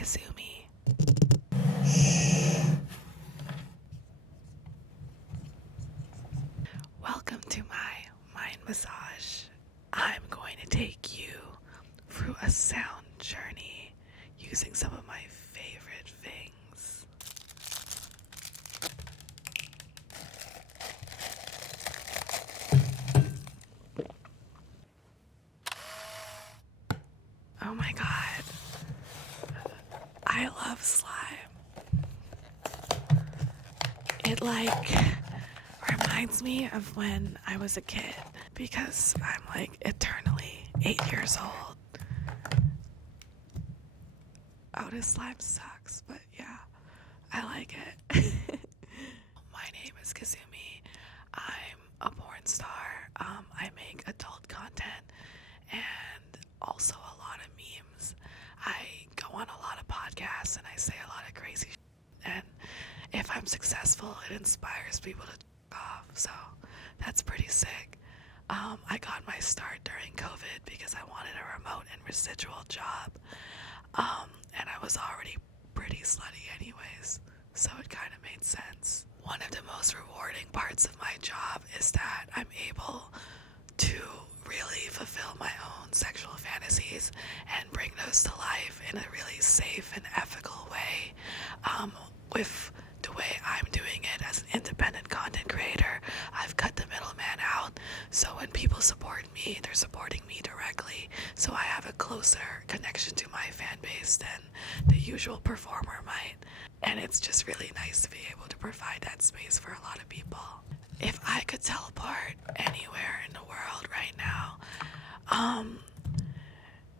Kazumi. Welcome to my mind massage. I'm going to take you through a sound journey using some of my favorite things. Oh my god. I love slime. It reminds me of when I was a kid because I'm eternally 8 years old. Oh, this slime sucks, but yeah, I like it. My name is Kazumi. I'm a porn star. I make adult content and also a lot of memes. I go on a lot of podcasts and I say a lot of crazy shit. And if I'm successful, it inspires people to off. So that's pretty sick. I got my start during COVID because I wanted a remote and residual job. And I was already pretty slutty anyways, so it kind of made sense. One of the most rewarding parts of my job is that I'm able to really fulfill my own sexual fantasies and bring those to life in a really safe and ethical way. With the way I'm doing it as an independent content creator, I've cut the middleman out, so when people support me, they're supporting me directly, so I have a closer connection to my fan base than the usual performer might, and it's just really nice to be able to provide that space for a lot of people. If I could teleport anywhere in the world right now,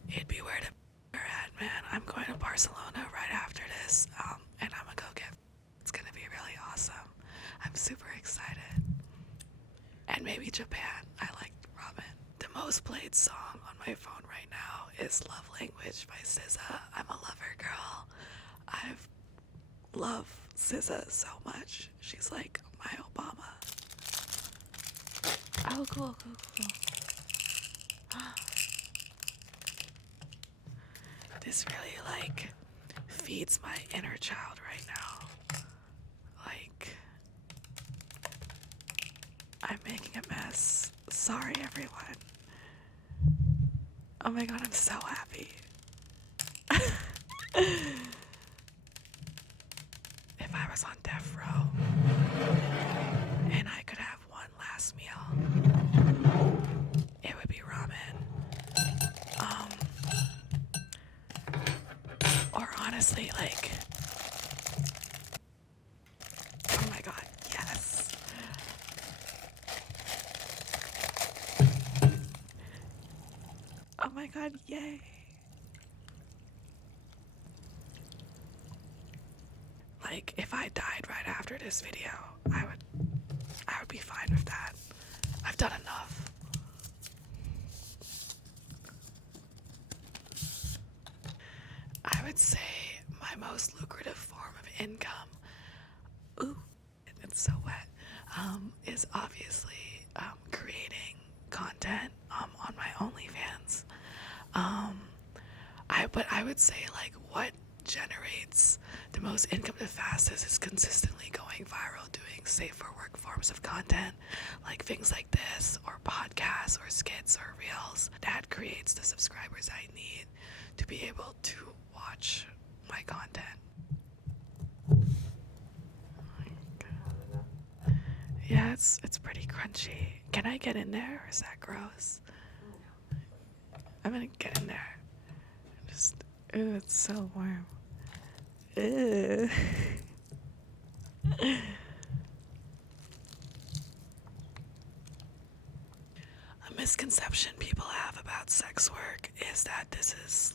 it'd be where the at, man. I'm going to Barcelona right after this, and I'm gonna go get. It's gonna be really awesome. I'm super excited. And maybe Japan. I like ramen. The most played song on my phone right now is Love Language by SZA. I'm a lover girl. I love SZA so much. She's like my Obama. Oh, cool. This really feeds my inner child right now. I'm making a mess. Sorry, everyone. Oh my god, I'm so happy. If I was on death row and I could have one last meal, it would be ramen. Or honestly, oh my god, yes. Oh my god, yay. If I died right after this video, I would be fine with that. I've done enough. I would say my most lucrative form of income, it's so wet, is obviously creating content on my OnlyFans. I would say what generates the most income the fastest is consistently going viral, doing safe for work forms of content, like things like this, or podcasts, or skits, or reels. That creates the subscribers I need to be able to watch my content. Yeah, it's pretty crunchy. Can I get in there, or is that gross? I'm gonna get in there. Ooh, it's so warm. Ew. A misconception people have about sex work is that this is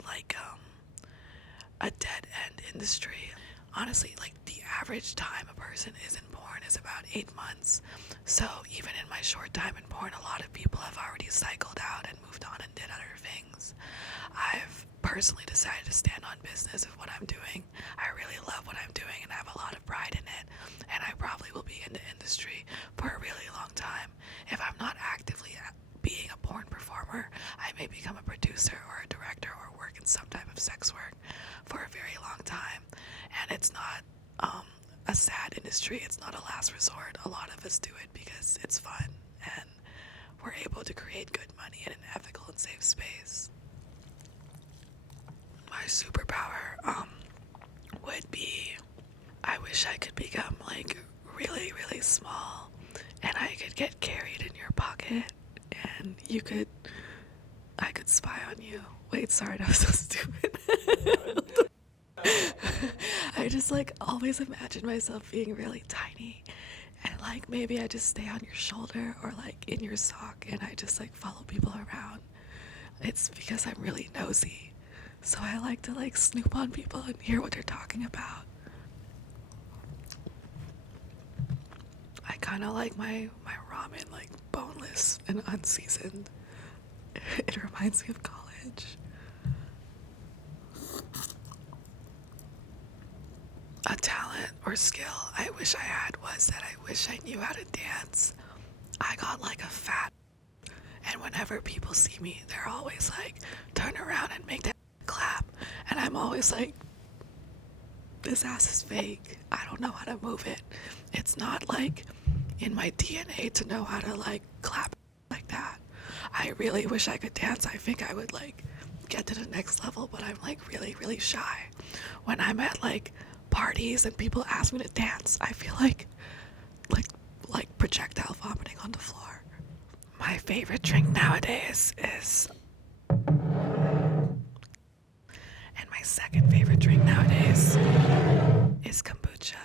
a dead-end industry. Honestly, the average time a person is in porn is about 8 months. So even in my short time in porn, a lot of people have already cycled out and moved on and did other things. I've personally decided to stand on business with what I'm doing. I really love what I'm doing and I have a lot of pride in it. And I probably will be in the industry for a really long time. If I'm not actively being a porn performer, I may become a producer or a director or work in some type of sex work. for a very long time, and it's not a sad industry. It's not a last resort. A lot of us do it because it's fun and we're able to create good money in an ethical and safe space. My superpower would be, I wish I could become like really, really small and I could get carried in your pocket and I could spy on you. Wait, sorry, that was so stupid. I just like always imagine myself being really tiny and like maybe I just stay on your shoulder or like in your sock and I just like follow people around. It's because I'm really nosy. So I like to like snoop on people and hear what they're talking about. I kind of like my ramen like boneless and unseasoned. It reminds me of college. A talent or skill I wish I had was that I wish I knew how to dance. I got like a fat, and whenever people see me, they're always like, turn around and make that clap. And I'm always like, this ass is fake. I don't know how to move it. It's not like in my DNA to know how to like clap like that. I really wish I could dance. I think I would like get to the next level, but I'm like really, really shy. When I'm at like parties and people ask me to dance, I feel like projectile vomiting on the floor. My favorite drink nowadays is, and my second favorite drink nowadays is kombucha.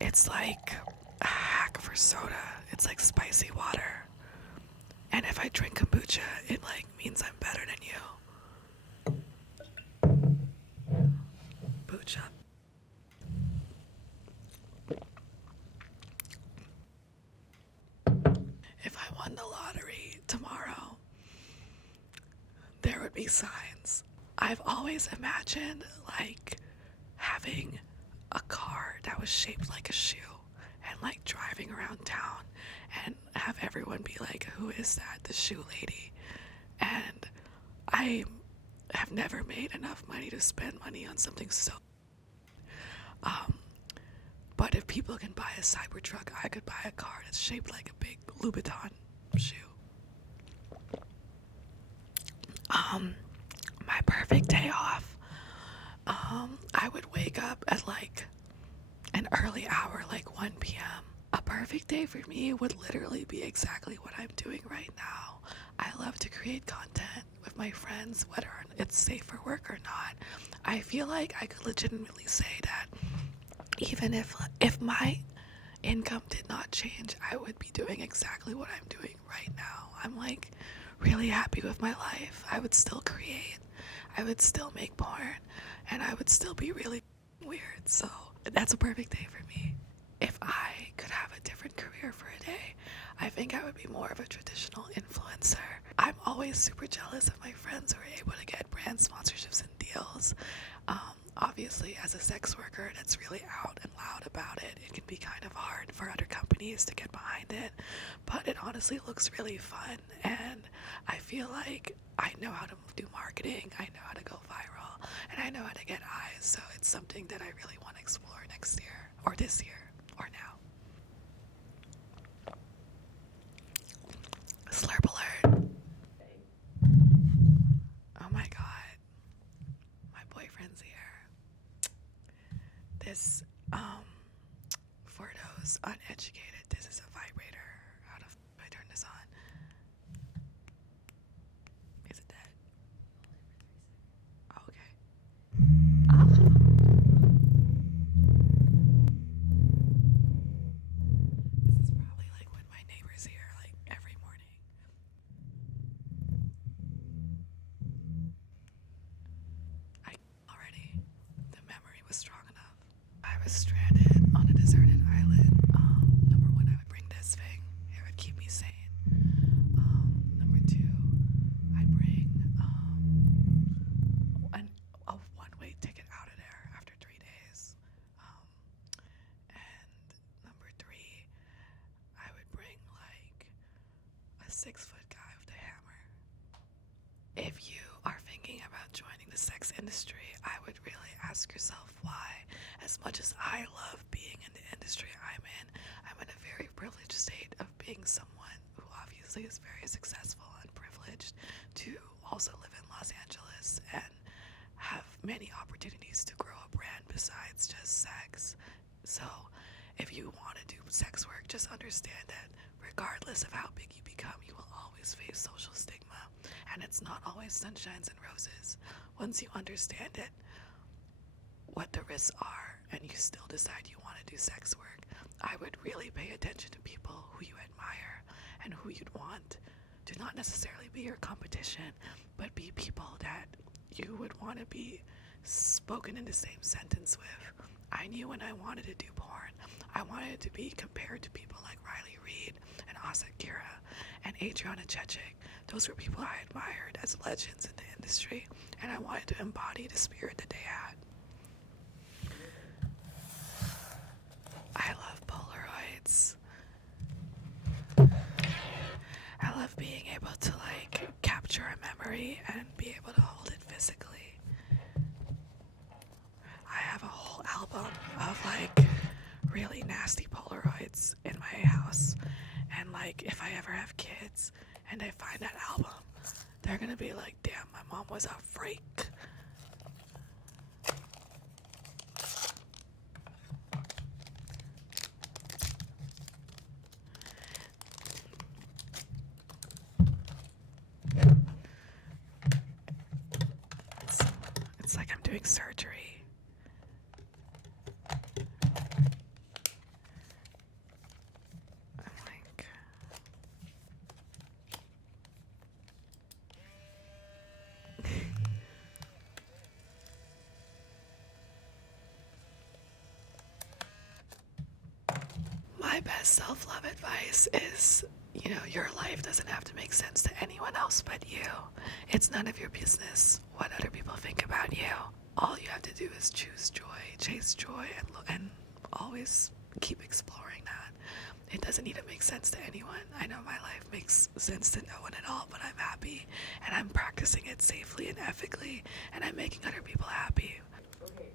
It's like a hack for soda. It's like spicy water. And if I drink kombucha, it like means I'm better than you. Kombucha. If I won the lottery tomorrow, there would be signs. I've always imagined like having a car that was shaped like a shoe and like driving around town and have everyone be like, who is that? The shoe lady. And I have never made enough money to spend money on something so but if people can buy a Cybertruck, I could buy a car that's shaped like a big Louboutin shoe. My perfect day off, I would wake up at like an early hour, like 1 p.m. A perfect day for me would literally be exactly what I'm doing right now. I love to create content with my friends, whether it's safe for work or not. I feel like I could legitimately say that even if my income did not change, I would be doing exactly what I'm doing right now. I'm like really happy with my life. I would still create, I would still make porn, and I would still be really weird. So that's a perfect day for me. If I could have a different career for a day, I think I would be more of a traditional influencer. I'm always super jealous of my friends who are able to get brand sponsorships and deals. Obviously, as a sex worker that's really out and loud about it, it can be kind of hard for other companies to get behind it, but it honestly looks really fun, and I feel like I know how to do marketing, I know how to go viral, and I know how to get eyes, so it's something that I really want to explore next year, or this year, or now. Slurp alert. Oh my god. My boyfriend's here. This, for those uneducated, this is a vibrator. How do I turn this on? Is it dead? Oh, okay. a 6-foot guy with a hammer. If you are thinking about joining the sex industry, I would really ask yourself why. As much as I love being in the industry I'm in a very privileged state of being someone who obviously is very successful and privileged to also live in Los Angeles and have many opportunities to grow a brand besides just sex. So if you want to do sex work, just understand that regardless of how big you become, you will always face social stigma, and it's not always sunshines and roses. Once you understand it, what the risks are, and you still decide you want to do sex work, I would really pay attention to people who you admire and who you'd want to not necessarily be your competition, but be people that you would want to be spoken in the same sentence with. I knew when I wanted to do porn, I wanted to be compared to people like Riley Reid and Asa Kira and Adriana Chechik. Those were people I admired as legends in the industry, and I wanted to embody the spirit that they had. I love Polaroids. I love being able to capture a memory and be able to hold it physically. I have a whole album of really nasty Polaroids in my house, and if I ever have kids and they find that album, they're gonna be like, damn, my mom was a freak. It's like I'm doing surgery. I'm like... My best self-love advice is, your life doesn't have to make sense to anyone else but you. It's none of your business what other people think about you. All you have to do is choose joy, chase joy, and always keep exploring that. It doesn't need to make sense to anyone. I know my life makes sense to no one at all, but I'm happy, and I'm practicing it safely and ethically, and I'm making other people happy. Okay.